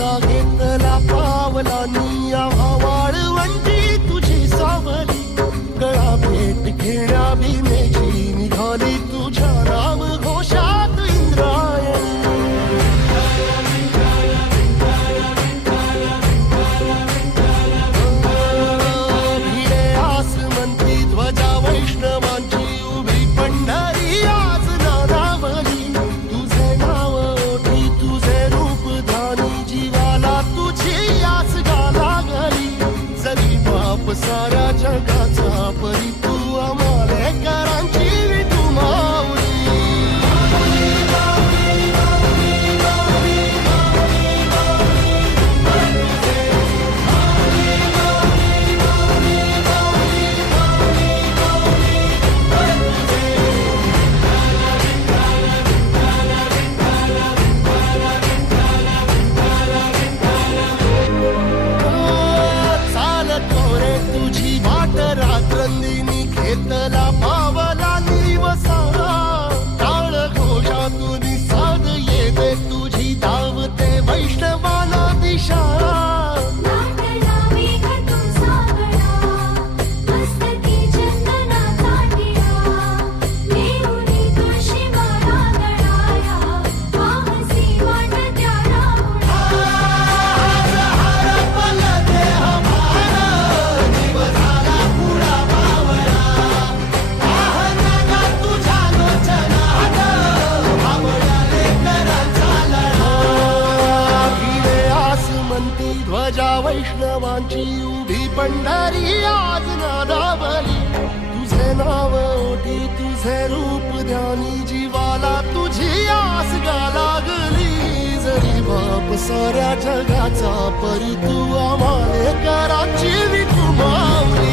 हाताचा घेतला पावलांनी आम्हा वाळवंटी तुझी सावली गळा भेट घेण्या भीमेची निघाली तुझ्या नाम घोषात इंद्रायणी भिडे आसमंती ध्वजा वैष्णवांची उभी पंढरी आज नादावली तुझे नाव ओठी तुझे रूप धानी जीवाला तुझी आस गाला गली जरी बाप साऱ्या जगाचा परी तू आमालेकरांची विठू माऊली रात्रंदिनी घेतला पावला निवसारा टाळ घोषातून साध येते तुझी धावते वैष्णवाला दिशा ध्वजा वैष्णवांची उभी पंढरी आज नादावली तुझे नाव ओठी तुझे रूप ध्यानी जीवाला तुझी आस गाला गली जरी बाप साऱ्या जगाचा परी तू आमालेकरांची विठू माऊली